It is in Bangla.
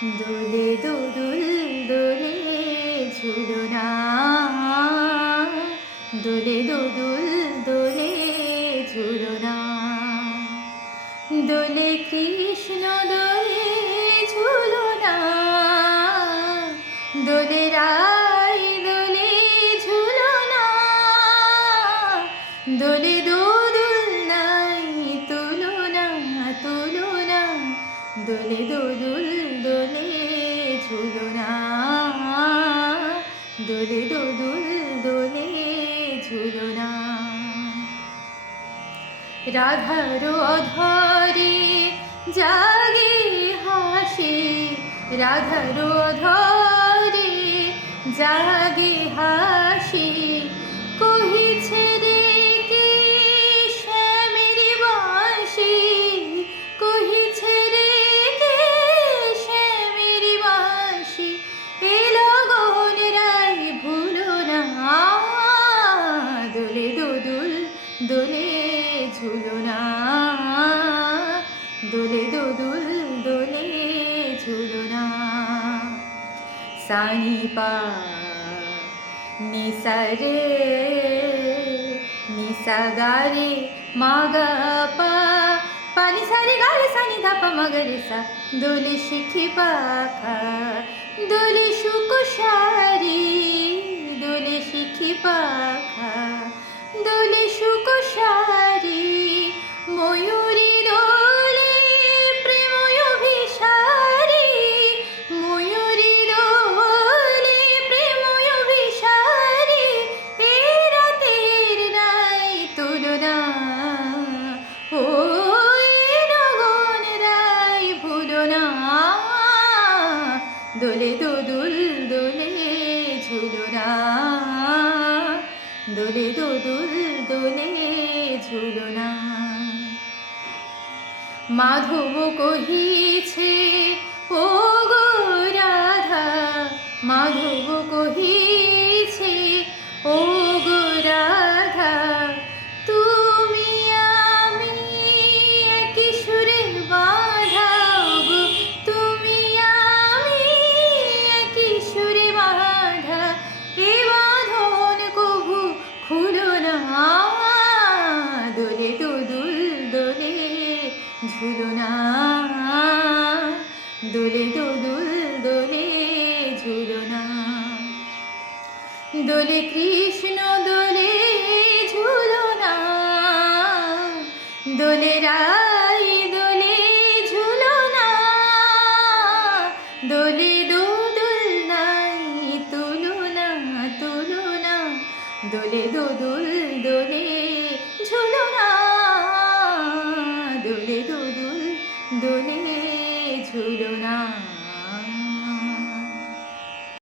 দোলে দোদুল দোলে ঝুলনা, দোলে দোদুল দোলে ঝুলনা। দোলে কৃষ্ণ দোলে ঝুলনা, দোলে রাই দোলে ঝুলনা। দোলে দোদুল নাই তুলনা তুলনা, দোলে দোদুল দোলে ঝুলনা, দোলে দোদুল দোলে ঝুলনা। রাধার অধরে জাগে হাসি, রাধার অধরে জাগে হাসি। কহিছে রে কে শ্যামের বাঁশি, কহিছে রে কে শ্যামের বাঁশি। এ লগন রাই ভুলো না, দোলে দোদুল দোলে ঝুলনা, দোলে দোদুল দোলে ঝুলনা। সানি পা নিসা রে নিসা গা রে মা গা পা, পানি সারি গা রে সানি ধা পা মা গা রে সা। দোলে শিখি পাখা দোলে সুকুশারি, দোলে শিখি পাখা দোলে সুকুশারি। ময়ূরী দোলে প্রেম অভিসারী, ময়ূরী দোলে প্রেম অভিসারী। এ রাতের নাই তুলনা, ও এ লগন রাই ভুলো না। দোলে দোদুল দোলে ঝুলনা, দোলে দোদুল দোলে ঝুলনা। মাধব কহিছে ও গো রাধা, মাধব কহিছে ও গো রাধা। তুমি আমি একই সুরে বাঁধা গো, তুমি আমি একই সুরে বাঁধা। এ বাঁধন কভু খুলো না, দোলে দোদুল দোলে ঝুলনা, দোলে দোদুল দোলে ঝুলনা। দোলে কৃষ্ণ দোলে ঝুলনা, দোলে রাই দোলে ঝুলনা। দোলে দোদুল নাই তুলনা তুলনা, দোলে দোদুল দোলে ঝুলনা, দোলে দোদুল দোলে ঝুলনা।